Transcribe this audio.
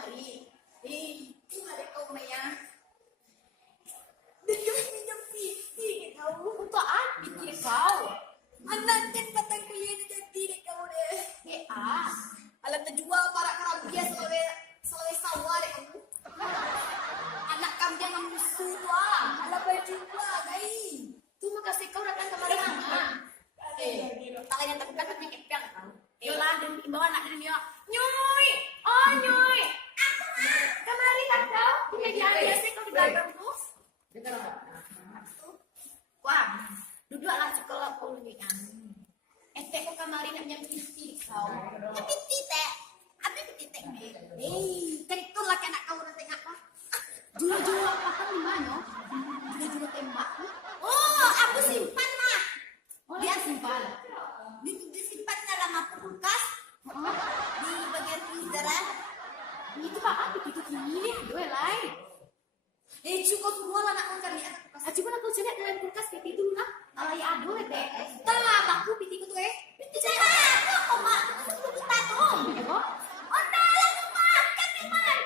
kemari. Itu ada kau Maya. Dia minyak pipi kau. Untuk apa pikir kau? Anak dan batang kuliah ini jadi kau deh. Alat terjual para kerabia selawe sawah deh kamu. Anak kambing yang musuh tua. Alat berjual guys. Terima kasih kau datang kemari mama. Tangannya terbuka tapi kepeng kau. Yolah dan bawa anak ini yo. Nyoy. Oh nyoy. Aku mah. Kemari kan kau? Di meja biasa kau di belakang tuh. Wah, duduklah sekolah kau lebih teh kau kemari nak nyampi kau. Nyampi teh. Apa nyampi teh? Kan itu laki anak kau udah tengah apa? Juru-juru apa kan di mana? Juru-juru tembak. Oh, aku simpan mah. Dia simpan. Disimpan dalam kulkas. Di bagian freezer. Itu apa? Itu ini dua lain. Cukup semua lah nak mencari anak kulkas. Cukup aku cari dalam kulkas kayak itu lah. Kalau ya aduh teh. Tah, aku pitiku tuh Piti cara aku mak. Aku tahu. Oh, dah lah mak. Kan memang.